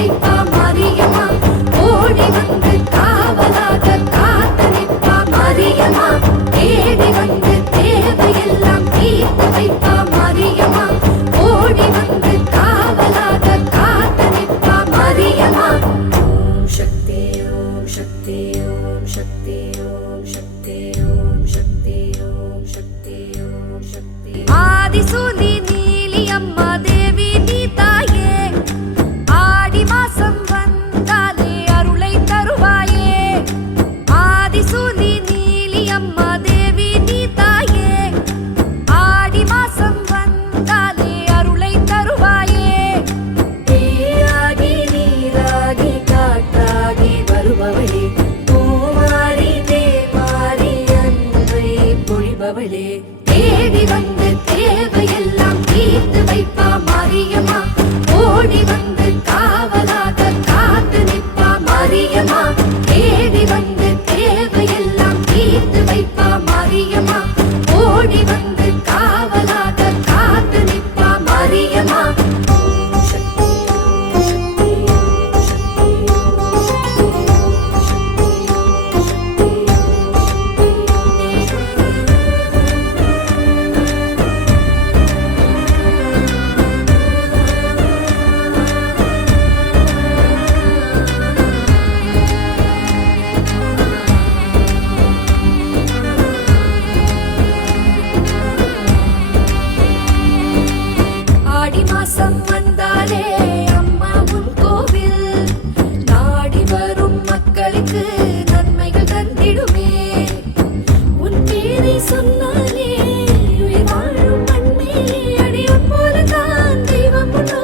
வைப்பா மாரியம்மா, ஓடி வந்து காவலாக காத்து நிற்பா மாரியம்மா, தேடி வந்து தேவையெல்லாம் தீர்த்து வைப்பா மாரியம்மா, ஓடி வந்து காவலாக காத்து நிற்பா மாரியம்மா. ஓம் சக்தி ஓம் சக்தி ஓம் சக்தி ஓம் சக்தி ஓம் சக்தி ஓம் சக்தி ஓம் சக்தி. ஆதிசூலி நீலி அம்மா தேவி நீ தாயே, ஆடி மாசம் வந்தாலே அருளை தருவாயே. ஆதிசூலி நீலி அம்மா தேவி நீ தாயே, ஆடி மாசம் வந்தாலே அருளை தருவாயே. தீயாகி நீராகி காற்றாகி வருபவளே, பூமாரி தேமாரி அன்பை பொழிபவளே, தேடி வந்து தேவையெல்லாம் தீர்த்து வைப்பா மாரியம்மா, ஓடி வந்து காவலாக காத்து நிற்பா மாரியம்மா, தேடி வந்து தேவையெல்லாம் தீர்த்து வைப்பா மாரியம்மா, ஓடி வந்து காவலாக காத்து நிற்பா மாரியம்மா. ஓம் சக்தி ஓம் சக்தி ஓம் சக்தி ஓம் சக்தி ஓம் சக்தி ஓம் சக்தி ஓம் சக்தி. ஆடி மாசம் வந்தாலே அம்மா உன் கோவில், நாடி வரும் மக்களுக்கு நன்மைகள் தந்திடுமே. உன் பேரை சொன்னாலே உயிர் வாழும் மண்மேலே, அடியும் போலதான் தெய்வம் உண்டோ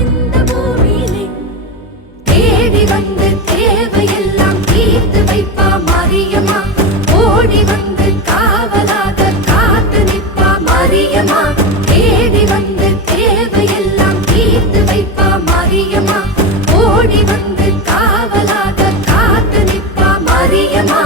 இந்த பூமியிலே. தேடி வந்து தேவையெல்லாம் தீர்த்து வைப்பா மாரியம்மா, ஓடி வந்து காவலாக காத்து நிற்பா மாரியம்மா, தேடி வந்து தேவையெல்லாம் தீர்த்து வைப்பா மாரியம்மா, ஓடி வந்து காவலாக காத்து நிற்பா மாரியம்மா.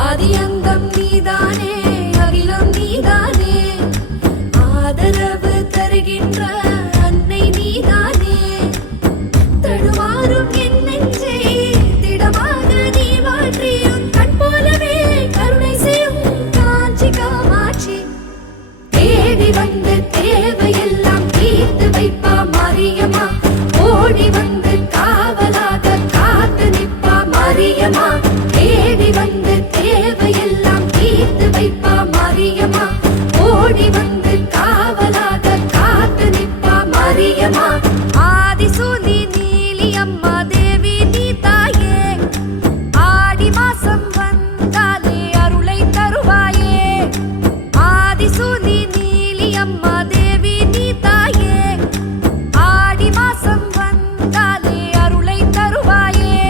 ஆதியந்தம் நீதானே, அகிலம் நீதானே, ஆதரவு தருகின்ற அன்னை நீதானே. தடுமாறும் என் நெஞ்சை திடமாக நீ மாற்றி, உன் கண் போலவே கருணை செய்யும் காஞ்சி காமாட்சி, தேடி வந்து தேவையெல்லாம் தீர்த்து வைப்பா மாரியம்மா, ஓடி வந்து காவலாக காத்து நிற்பா மாரியம்மா, தேடி வந்து தேவையெல்லாம் தீர்த்து வைப்பா மாரியம்மா, ஓடி வந்து காவலாக காத்து நிற்பா மாரியம்மா. ஆதிசூலி நீலி அம்மா தேவி நீ தாயே, ஆடி மாசம் வந்தாலே அருளை தருவாயே. ஆதிசூலி நீலி அம்மா தேவி நீ தாயே, ஆடி மாசம் வந்தாலே அருளை தருவாயே.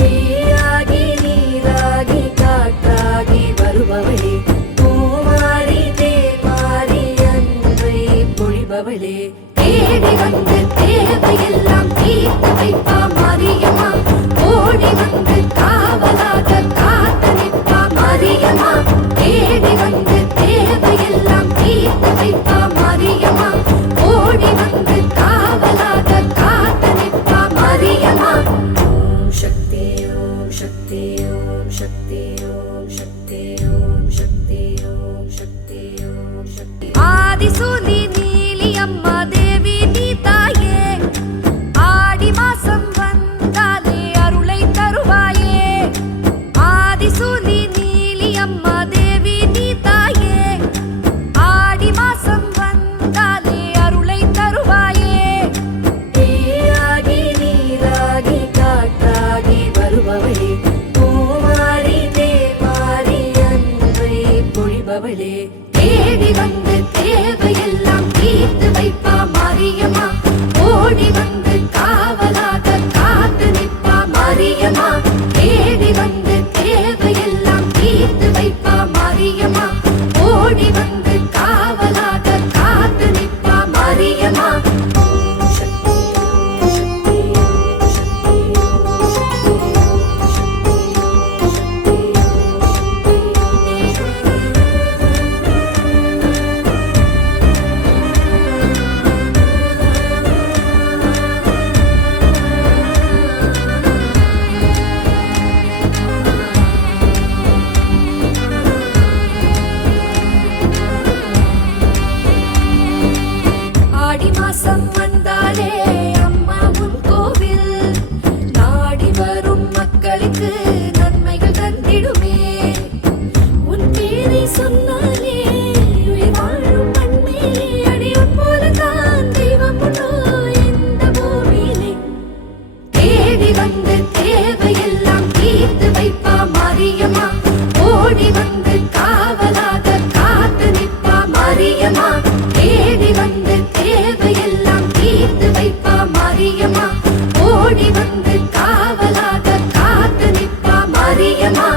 தீயாகி நீராகி காற்றாகி வருபவளே, பூமாரி தேமாரி அன்பை பொழிபவளே, தேடி வந்து தேவையெல்லாம் தீர்த்து வைப்பா மாரியம்மா, ஓடி வந்து காவலாக காத்து நிற்பா மாரியம்மா, தேடி வந்து தேவையெல்லாம் தீர்த்து வைப்பா மாரியம்மா, ஓடி வந்து காவலாக காத்து நிற்பா மாரியம்மா. ஓம் சக்தி ஓம் சக்தி ஓம் சக்தி ஓம் சக்தி ஓம் சக்தி ஓம் சக்தி ஓம் சக்தி. ஆதிசூலி நீலி அம்மா தேவி நீ தாயே, ஆடி மாசம் வந்தாலே அருளை தருவாயே. ஆதிசூலி நீலி அம்மா தேவி நீ தாயே, ஆடி மாசம் வந்தாலே அருளை தருவாயே. தீயாகி நீராகி காற்றாகி வருபவளே, பூமாரி தேமாரி அன்பை பொழிபவளே, தேடி வந்து தேவையெல்லாம் தீர்த்து வைப்பா மாரியம்மா, ஓடி வந்து காவலாக காத்து நிற்பா வந்து காவலாக காத்து நிற்பா மாரியம்மா. தேடி வந்து தேவையெல்லாம் தீர்த்து வைப்பா மாரியம்மா. ஓடி வந்து காவலாக காத்து நிற்பா மாரியம்மா.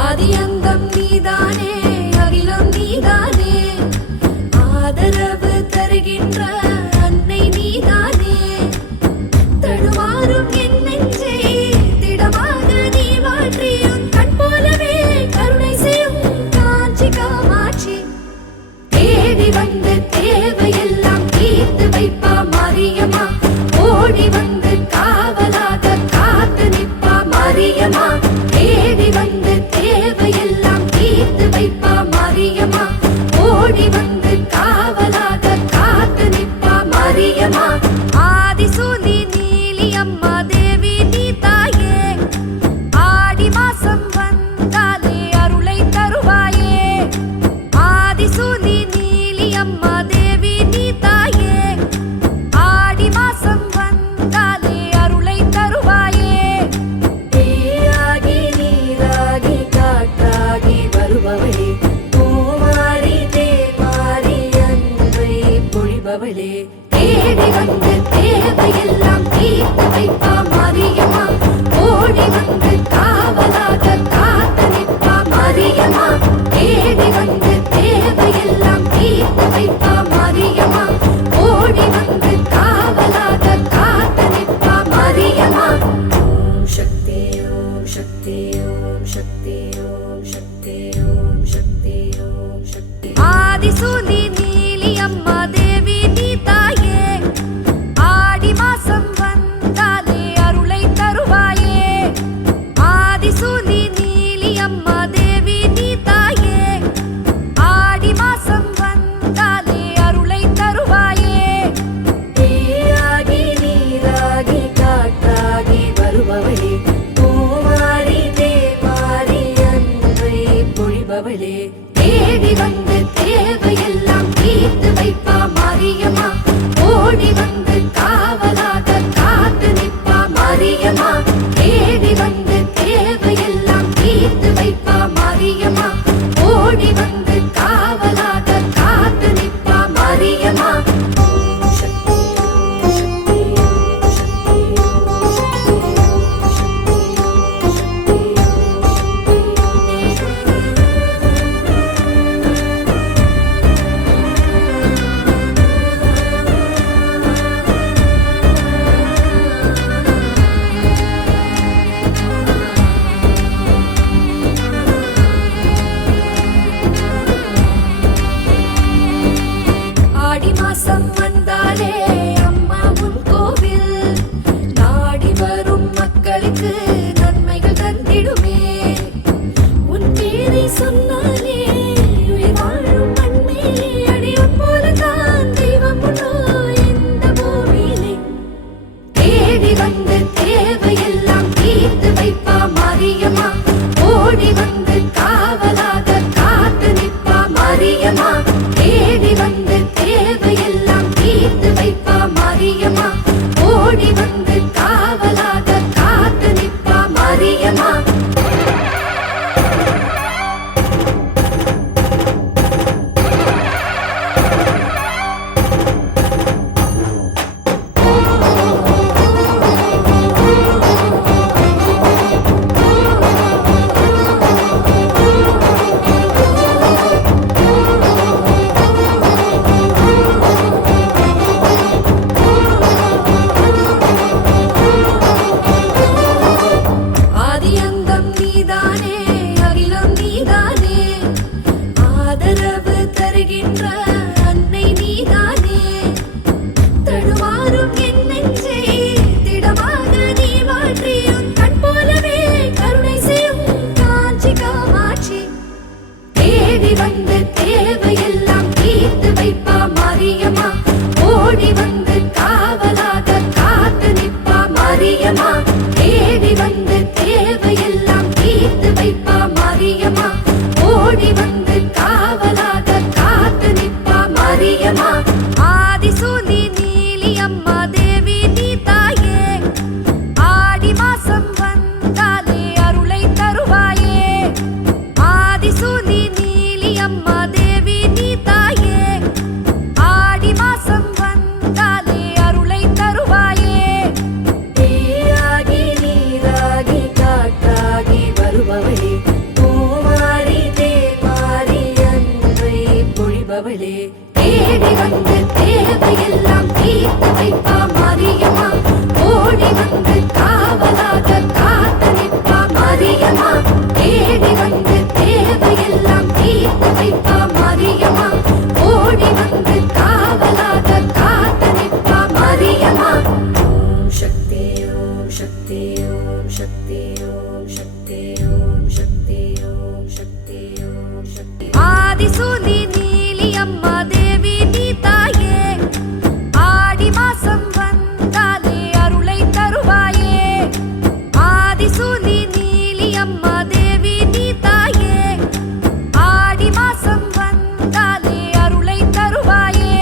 ஆதியந்தம் நீதானே, அகிலம் நீதானே, ஆதரவு தருகின்ற அன்னை நீதானே. தடுமாறும் என் நெஞ்சை திடமாக நீ மாற்றி, உன் கண் போலவே கருணை செய்யும் காஞ்சி காமாட்சி. தேடி வந்து தேவையெல்லாம் தீர்த்து வைப்பா மாரியம்மா. ஓடி வந்து காவலாக காத்து நிற்பா மாரியம்மா. தேடி வந்து தேவையெல்லாம் தீர்த்து வைப்பா மாரியம்மா. ஓடி வந்து காவலாக காத்து நிற்பா மாரியம்மா. ஆதிசூலி நீலியம்மா தேவி நீ தாயே, ஆடி மாசம் வந்தாலே அருளை தருவாயே. ஆதிசூலி நீலியம்மா தேவி நீ தாயே, ஆடி மாசம் வந்தாலே அருளை தருவாயே. தீயாகி நீராகி காற்றாகி வருபவளே, பூமாரி தேமாரி அன்பை பொழிபவளே. தேடி வந்து தேவையெல்லாம் தீர்த்து வைப்பா மாரியம்மா. ஓடி வந்து காவலாக காத்து நிற்பா மாரியம்மா. தேடி வந்து தேவையெல்லாம் தீர்த்து வைப்பா மாரியம்மா. ஓடி வந்து காவலாக காத்து நிற்பா மாரியம்மா. ஓம் சக்தி ஓம் சக்தி ஓம் சக்தி ஓம் சக்தி ஓம் சக்தி ஓம் சக்தி. ஆதிசூலி நீலியம்மா தேவி நீ தாயே, ஆடி மாசம் வந்தாலே அருளை தருவாயே. ஆதிசூலி நீலியம்மா தேவி நீ தாயே, ஆடி மாசம் வந்தாலே அருளை தருவாயே. தீயாகி நீராகி காற்றாகி வருபவளே, பூமாரி தேமாரி அன்பை பொழிபவளே. தேடி வந்து தேவையெல்லாம் தீர்த்து வைப்பா மாரியம்மா. ஓடி வந்து காவலாக காத்து நிற்பா மாரியம்மா. தேடி வந்து தேவையெல்லாம் தீர்த்து வைப்பா மாரியம்மா. ஓடி வந்து காவலாக காத்து நிற்பா மாரியம்மா. ஓம் சக்தி ஓம் சக்தி ஓம் சக்தி ஓம் சக்தி ஓம் சக்தி ஓம் சக்தி ஓம் சக்தி. ஆடி மாசம் வந்தாலே அம்மா உன் கோவில், நாடி வரும் மக்களுக்கு நன்மைகள் தந்திடுமே. உன் பேரை சொன்னாலே உயிர் வாழும் மண்மேலே, அடியும் போலதான் தெய்வம் உண்டோ இந்த பூமியிலே. தேடி வந்து தேவையெல்லாம் தீர்த்து வைப்பா மாரியம்மா. ஓடி வந்து காவலாக காத்து நிற்பா மாரியம்மா. தேடி வந்து தேவையெல்லாம் வந்து காவலாக காத்து நிற்பா மாரியம்மா. ஆதிசூலி நீலி அம்மா தேவி நீ தாயே, ஆடி மாசம் வந்தாலே அருளை தருவாயே. ஆதிசூலி நீலி அம்மா தேவி நீ தாயே, ஆடி மாசம் வந்தாலே அருளை தருவாயே. தீயாகி நீராகி காற்றாகி வருபவளே, பூமாரி தேமாரி அன்பை பொழிபவளே, தேடி வந்து தேவையெல்லாம் தீர்த்து வைப்பா மாரியம்மா. ஓடி வந்து காவலாக காத்து நிற்பா மாரியம்மா. தேடி வந்து தேவையெல்லாம் தீர்த்து வைப்பா மாரியம்மா. ஓடி வந்து காவலாக காத்து நிற்பா மாரியம்மா. ஓம் சக்தி ஓம் சக்தி ஓம் சக்தி ஓம் சக்தி ஓம் சக்தி ஓம் சக்தி ஓம் சக்தி. ஆதிசூலி நீலி அம்மா தேவி நீ தாயே, ஆடி மாசம் வந்தாலே அருளை தருவாயே. ஆதிசூலி நீலி அம்மா தேவி நீ தாயே, ஆடி மாசம் வந்தாலே அருளை தருவாயே.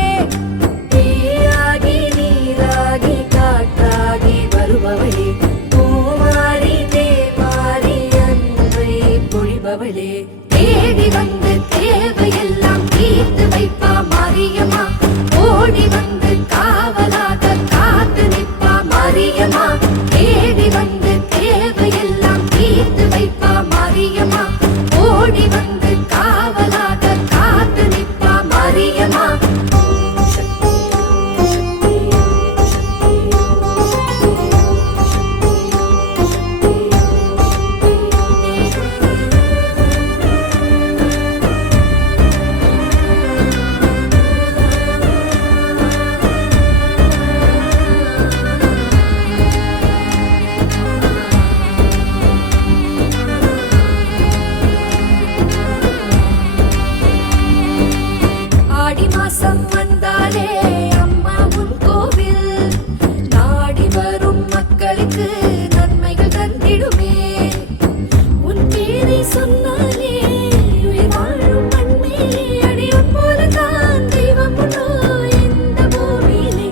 தீயாகி நீராகி காற்றாகி வருபவளே, பூமாரி தேமாரி அன்பை பொழிபவளே, தேடி வந்து தேவையெல்லாம் தீர்த்து வைப்பா மாரியம்மா. ஓடி வந்து காவலாக காத்து நிற்பா மாரியம்மா. தேடி வந்து தேவையெல்லாம் தீர்த்து வைப்பா மாரியம்மா. ஓடி வந்து காவலாக காத்து நிற்பா மாரியம்மா. ஓம் சக்தி ஓம் சக்தி ஓம் சக்தி ஓம் சக்தி ஓம் சக்தி ஓம் சக்தி ஓம் ஆடி மாசம் வந்தாலே அம்மா உன் கோவில், நாடி வரும் மக்களுக்கு நன்மைகள் தந்திடுமே. உன் பேரை சொன்னாலே உயிர் வாழும் மண்மேலே, அடியும் போலதான் தெய்வம் உண்டோ இந்த பூமியிலே.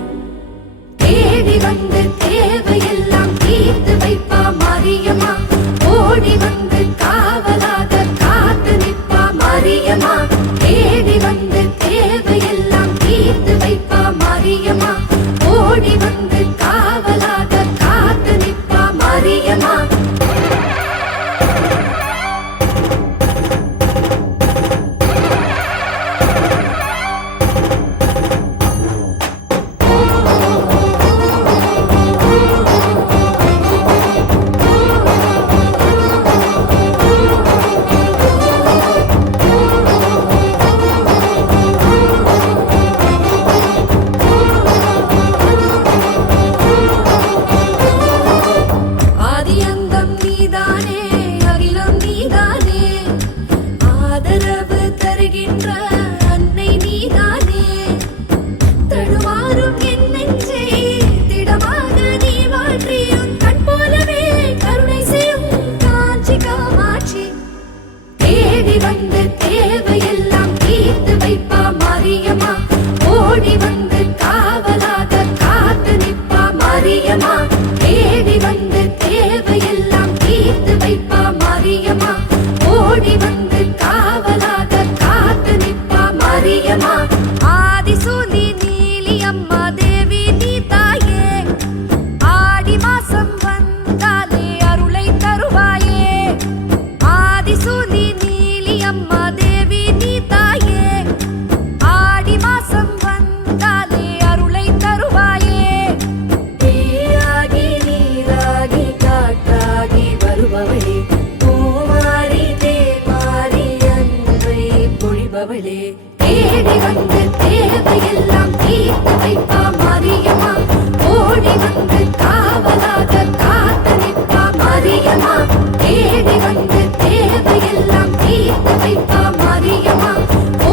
தேடி வந்து தேவையெல்லாம் தீர்த்து வைப்பா மாரியம்மா. ஓடி வந்து காவலாக காத்து நிற்பா மாரியம்மா. தேடி வந்து தேவையெல்லாம் தீர்த்து வைப்பா மாரியம்மா. ஓடி வந்து காவலாக காத்து நிற்பா மாரியம்மா. ஆதியந்தம் நீதானே, அகிலம் நீதானே, ஆதரவு தருகின்ற அன்னை நீதானே. தடுமாறும் என் நெஞ்சை திடமாக நீ மாற்றியும், கண் போலவே கருணை செய்யும் காஞ்சி காமாட்சி. தேடி வந்து தேவையெல்லாம் தீர்த்து வைப்பா மாரியம்மா. ஓடி வந்து காவலாக காத்து நிற்பா மாரியம்மா. தேடி வந்து தேவையெல்லாம் தீர்த்து வைப்பா மாரியம்மா. ஓடி வந்து காவலாக காத்து நிற்பா மாரியம்மா. ஆதிசூலி நீலி அம்மா தேவி நீ தாயே, ஆடி மாசம் வந்தாலே அருளை தருவாயே. ஆதிசூலி நீலி அம்மா தேவி நீ தாயே, ஆடி மாசம் வந்தாலே அருளை தருவாயே. தீயாகி நீராகி காற்றாகி வருபவளே, பூமாரி தேமாரி அன்பை பொழிபவளே, தேடி வந்து தேவையெல்லாம் தீர்த்து வைப்பா மாரியம்மா. ஓடி வந்து காவலாக காத்து நிற்பா மாரியம்மா. தேடி வந்து தேவையெல்லாம் தீர்த்து வைப்பா மாரியம்மா.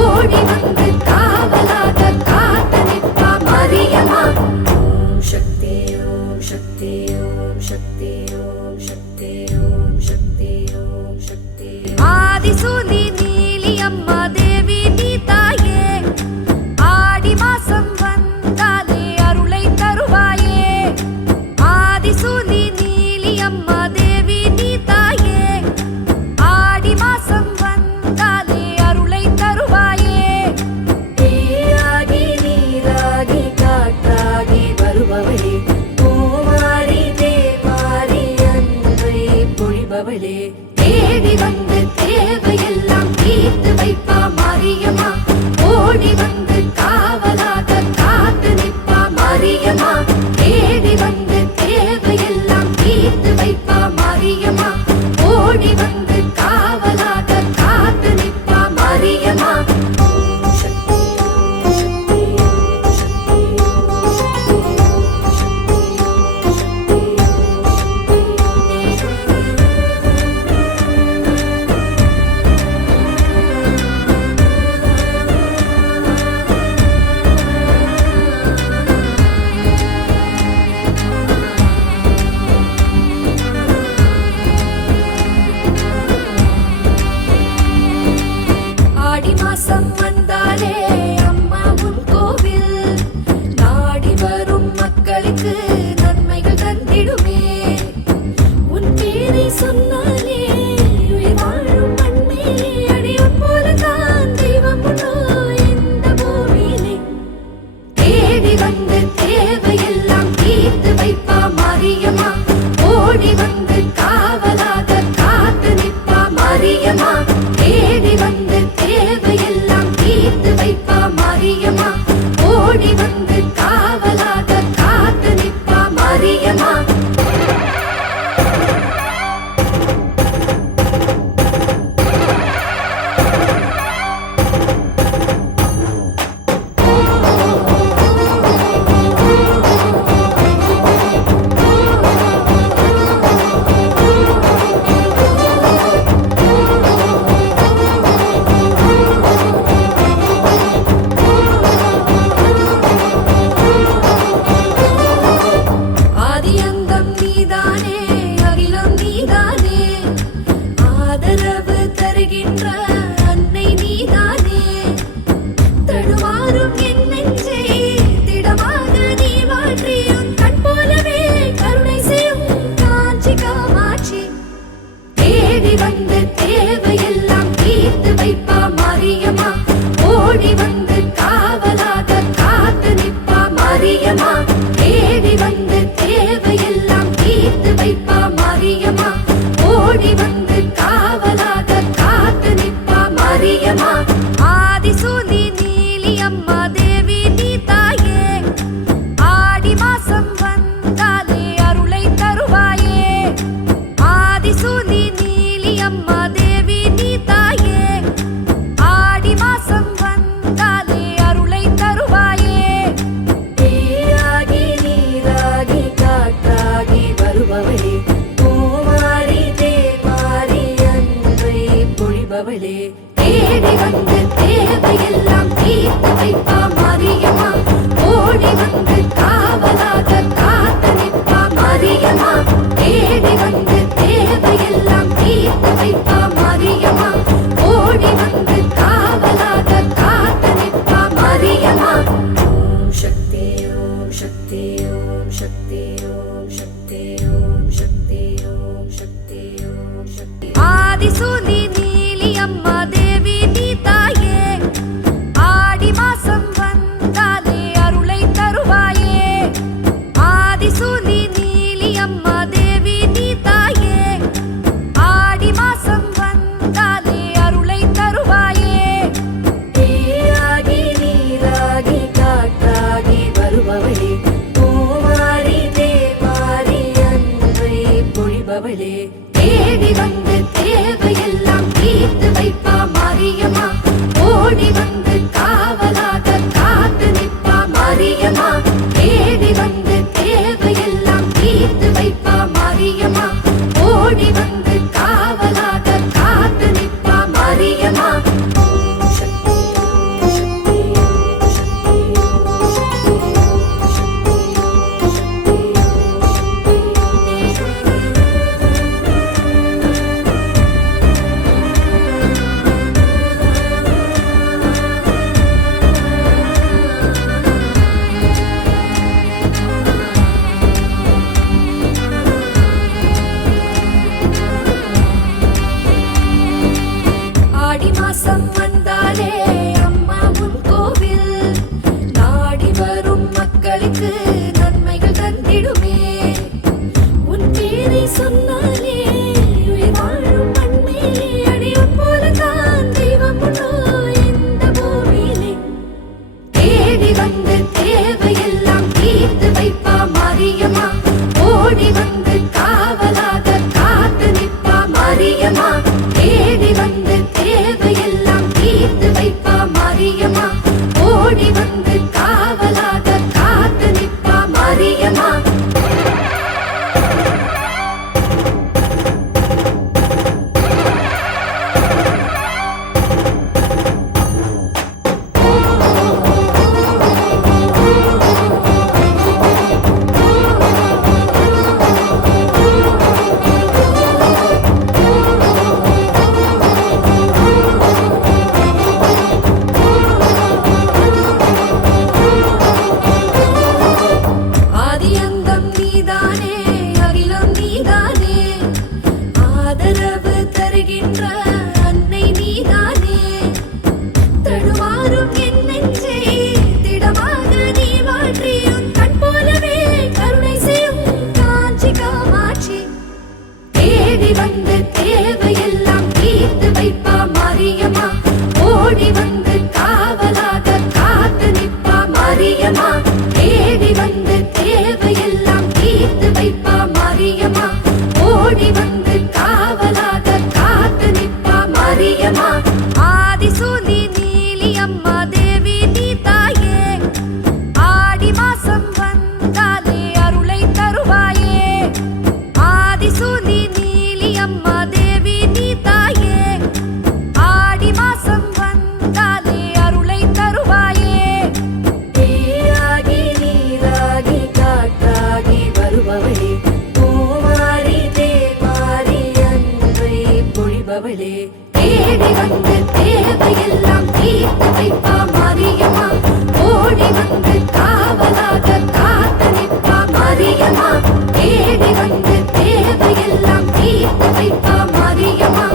ஓடி வந்து காவலாக காத்து நிற்பா மாரியம்மா. ஓம் சக்தி ஓம் சக்தி ஓம் சக்தி ஓம் சக்தி ஓம் சக்தி ஓம் சக்தி. ஆதிசூலி நீலி அம்மா மாசம் வந்தாலே அம்மா உன் கோவில் நாடி வரும் மக்களுக்கு நன்மைகள் தந்திடுமே. உன் பேரை சொன்னாலே உயிர் வாழும் மண்மேலே அடியும் போலதான் தெய்வம் உண்டோ இந்த பூமியிலே. தேடி வந்து தேவையெல்லாம் தீர்த்து வைப்பா மாரியம்மா, ஓடி வந்து காவலாக காத்து நிற்பா மாரியம்மா. தேடி வந்து தேவையெல்லாம் தீர்த்து வைப்பா மாரியம்மா, ஓடி வந்து காவலாக காத்து நிற்பா மாரியம்மா. ஆதியந்தம் நீதானே, அகிலம் நீதானே, ஆதரவு தருகின்ற அன்னை நீதானே. தடுமாறும் என் நெஞ்சை திடமாக நீ மாற்றி உன் கண் போலவே கருணை செய்யும் காஞ்சி காமாட்சி. தேடி வந்து தேவையெல்லாம் தீர்த்து வைப்பா மாரியம்மா, ஓடி வந்து காவலாக காத்து நிற்பா மாரியம்மா. தேடி வந்து தேவையெல்லாம் தீர்த்து வைப்பா மாரியம்மா, ஓடி வந்து காவலாக காத்து நிற்பா மாரியம்மா. ஆதிசூலி நீலி அம்மா தேவி நீ தாயே, ஆடி மாசம் வந்தாலே அருளை தருவாயே. ஆதிசூலி நீலி அம்மா தேவி நீ தாயே, ஆடி மாசம் வந்தாலே அருளை தருவாயே. தீயாகி நீராகி காற்றாகி வருபவளே, பூமாரி தேமாரி அன்பை பொழிபவளே. தேடி வந்து தேவையெல்லாம் தீர்த்து வைப்பா மாரியம்மா, ஓடி வந்து காவலாக காத்து நிற்பா மாரியம்மா. தேடி வந்து தேவையெல்லாம் தீர்த்து வைப்பா மாரியம்மா, ஓடி வந்து காவலாக காத்து நிற்பா மாரியம்மா. ஓம் சக்தி ஓம் சக்தி ஓம் சக்தி ஓம் சக்தி ஓம் சக்தி ஓம் சக்தி ஓம் சக்தி. ஆதிசூலி நீலி அம்மா தேவி நீ தாயே, ஆடி மாசம் வந்தாலே அருளை தருவாயே. ஆதிசூலி நீலி அம்மா தேவி நீ தாயே, ஆடி மாசம் வந்தாலே அருளை தருவாயே. தீயாகி நீராகி காற்றாகி வருபவளே, பூமாரி தேமாரி அன்பை பொழிபவளே. தேடி வந்து தேவையெல்லாம் தீர்த்து வைப்பா மாரியம்மா, ஓடி வந்து காவலாக காத்து நிற்பா மாரியம்மா. தேடி வந்து தேவையெல்லாம் தீர்த்து வைப்பா மாரியம்மா, ஓடி வந்து காவலாக காத்து நிற்பா மாரியம்மா. ஓம் சக்தி ஓம் சக்தி ஓம் சக்தி ஓம் சக்தி ஓம் சக்தி ஓம் சக்தி ஓம் சக்தி. வைப்பா மாரியம்மா ஓடி வந்து காவலாக காத்து நிற்பா மாரியம்மா தேடி வந்து தேவையெல்லாம் தீர்த்து வைப்பா மாரியம்மா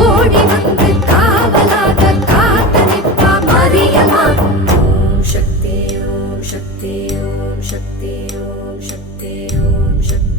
ஓடி வந்து காவலாக காத்து நிற்பா மாரியம்மா ஓம் சக்தி ஓம் சக்தி ஓம் சக்தி ஓம் சக்தி ஓம் சக்தி